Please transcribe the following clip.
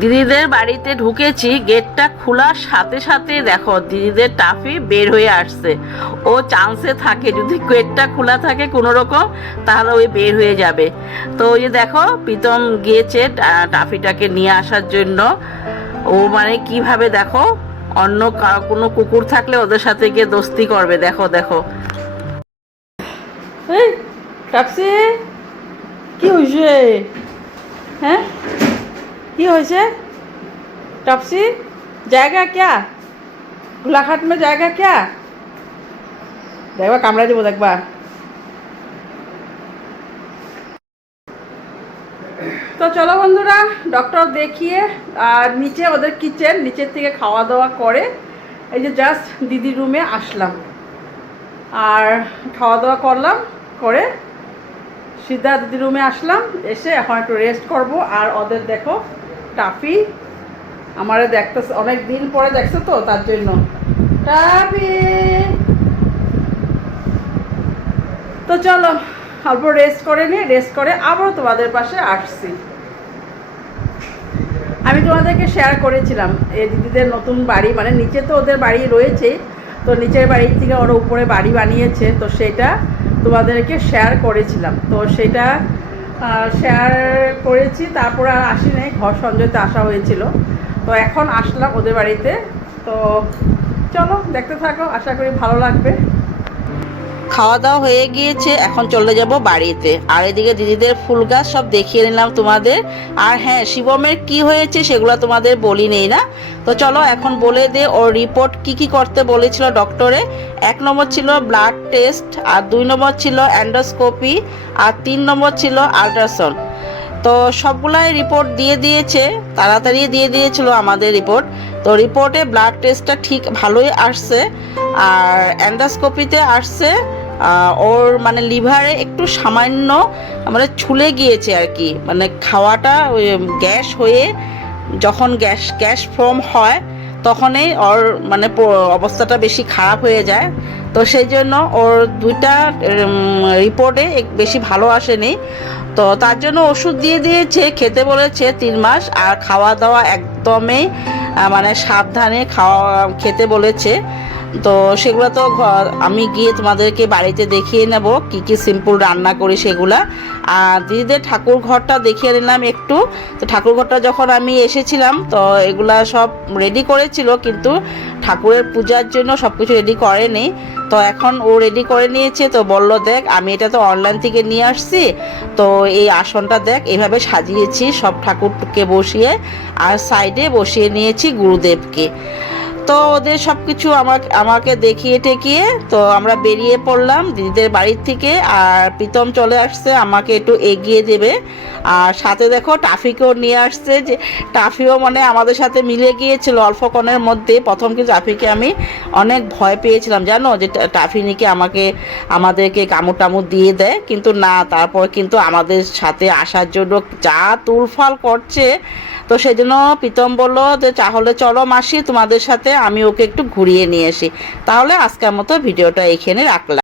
দিদিদের বাড়িতে ঢুকেছি, গেটটা খোলার সাথে সাথে দেখো, দিদিদের টাফি বের হয়ে আসছে। ও চান্সে থাকে, যদি গেটটা খোলা থাকে কোনো রকম তাহলে ওই বের হয়ে যাবে। তো ওই যে দেখো, প্রীতম গিয়েছে টাফিটাকে নিয়ে আসার জন্য। ও মানে কীভাবে দেখো, অন্য কোনো কুকুর থাকলে ওদের সাথে গিয়ে দোস্তি করবে, দেখো দেখো। কি হয়েছে হ্যাঁ? কি হয়েছে? টপসি, জায়গা ক্যা? গোলাঘাট মে জায়গা ক্যা? দেখবা কামড়া দেবো, দেখবা। তো চলো বন্ধুরা ডক্টর দেখিয়ে, আর নিচে ওদের কিচেন নিচের থেকে খাওয়া দাওয়া করে, এই যে জাস্ট দিদির রুমে আসলাম। আর খাওয়া দাওয়া করলাম, করে সিদ্ধা দিদি রুমে আসলাম, এসে এখন একটু রেস্ট করব, আর ওদের দেখো টাফি আমারে দেখতেছে অনেক দিন পরে দেখছে তো, তার জন্য। টাফি তো চলো, অল্প রেস্ট করে নিয়ে রেস্ট করে আবারও তোমাদের পাশে আসছি। আমি তোমাদেরকে শেয়ার করেছিলাম, এই দিদিদের নতুন বাড়ি মানে নিচে তো ওদের বাড়ি রয়েছে তো নিচের বাড়ির থেকে ওরা উপরে বাড়ি বানিয়েছে, তো সেটা তোমাদেরকে শেয়ার করেছিলাম। তো সেটা শেয়ার করেছি, তারপর আর আসি নাই, ঘর সঞ্জয়তে আসা হয়েছিল। তো এখন আসলাম ওদের বাড়িতে। তো চলো, দেখতে থাকো, আশা করি ভালো লাগবে। খাওয়া দাওয়া হয়ে গিয়েছে, এখন চলে যাব বাড়িতে। আর এদিকে দিদিদের ফুল গাছ সব দেখিয়ে নিলাম তোমাদের। আর হ্যাঁ শিবমের কি হয়েছে সেগুলো তোমাদের বলি নেই না? তো চলো এখন বলে দে, ওর রিপোর্ট কি কি করতে বলেছিল ডক্টরে এক নম্বর ছিল ব্লাড টেস্ট আর দুই নম্বর ছিল অ্যান্ডোস্কোপি আর তিন নম্বর ছিল আল্ট্রাসাউন্ড তো সবগুলাই রিপোর্ট দিয়ে দিয়েছে, তাড়াতাড়ি দিয়ে দিয়েছিল আমাদের রিপোর্ট তো রিপোর্টে ব্লাড টেস্টটা ঠিক ভালোই আসছে, আর অ্যান্ডোস্কোপিতে আসছে। ওর মানে লিভারে একটু সামান্য মানে ছুলে গিয়েছে আর কি। মানে খাওয়াটা গ্যাস হয়ে যখন গ্যাস গ্যাস ফর্ম হয় তখনই ওর মানে অবস্থাটা বেশি খারাপ হয়ে যায়। তো সেই জন্য ওর দুইটা রিপোর্টে বেশি ভালো আসেনি। তো তার জন্য ওষুধ দিয়ে দিয়েছে, খেতে বলেছে তিন মাস আর খাওয়া দাওয়া একদমই মানে সাবধানে খাওয়া, খেতে বলেছে। তো সেগুলো তো ঘ- আমি গিয়ে তোমাদেরকে বাড়িতে দেখিয়ে নেব কি কি সিম্পল রান্না করি সেগুলা। আর দিদিদের ঠাকুর ঘরটা দেখিয়ে নিলাম একটু। তো ঠাকুর ঘরটা যখন আমি এসেছিলাম, তো এগুলা সব রেডি করেছিল, কিন্তু ঠাকুরের পূজার জন্য সব কিছু রেডি করেনি। তো এখন ও রেডি করে নিয়েছে, তো বলল, দেখ, আমি এটা তো অনলাইন থেকে নিয়ে আসছি। তো এই আসনটা দেখ, এভাবে সাজিয়েছি, সব ঠাকুরকে বসিয়ে, আর সাইডে বসিয়ে নিয়েছি গুরুদেবকে। তো ওদের সব কিছু আমাকে আমাকে দেখিয়ে টেকিয়ে তো আমরা বেরিয়ে পড়লাম দিদিদের বাড়ির থেকে আর প্রীতম চলে আসছে, আমাকে একটু এগিয়ে দেবে। আর সাথে দেখো টাফিকেও নিয়ে আসছে যে, টাফিও মানে আমাদের সাথে মিলে গিয়েছিল অল্পক্ষণের মধ্যে। প্রথম কিন্তু টাফিকে আমি অনেক ভয় পেয়েছিলাম, জানো? যে টাফি নাকি আমাকে, আমাদেরকে কামড় টামুর দিয়ে দেয়। কিন্তু না, তারপর কিন্তু আমাদের সাথে আসার জন্য যা তুলফাল করছে তো সেই জন্য প্রীতম বলল যে, তাহলে চলো মাসি তোমাদের সাথে, আমি ওকে একটু ঘুরিয়ে নিয়ে আসি। তাহলে আজকের মতো ভিডিওটা এখানে রাখলাম।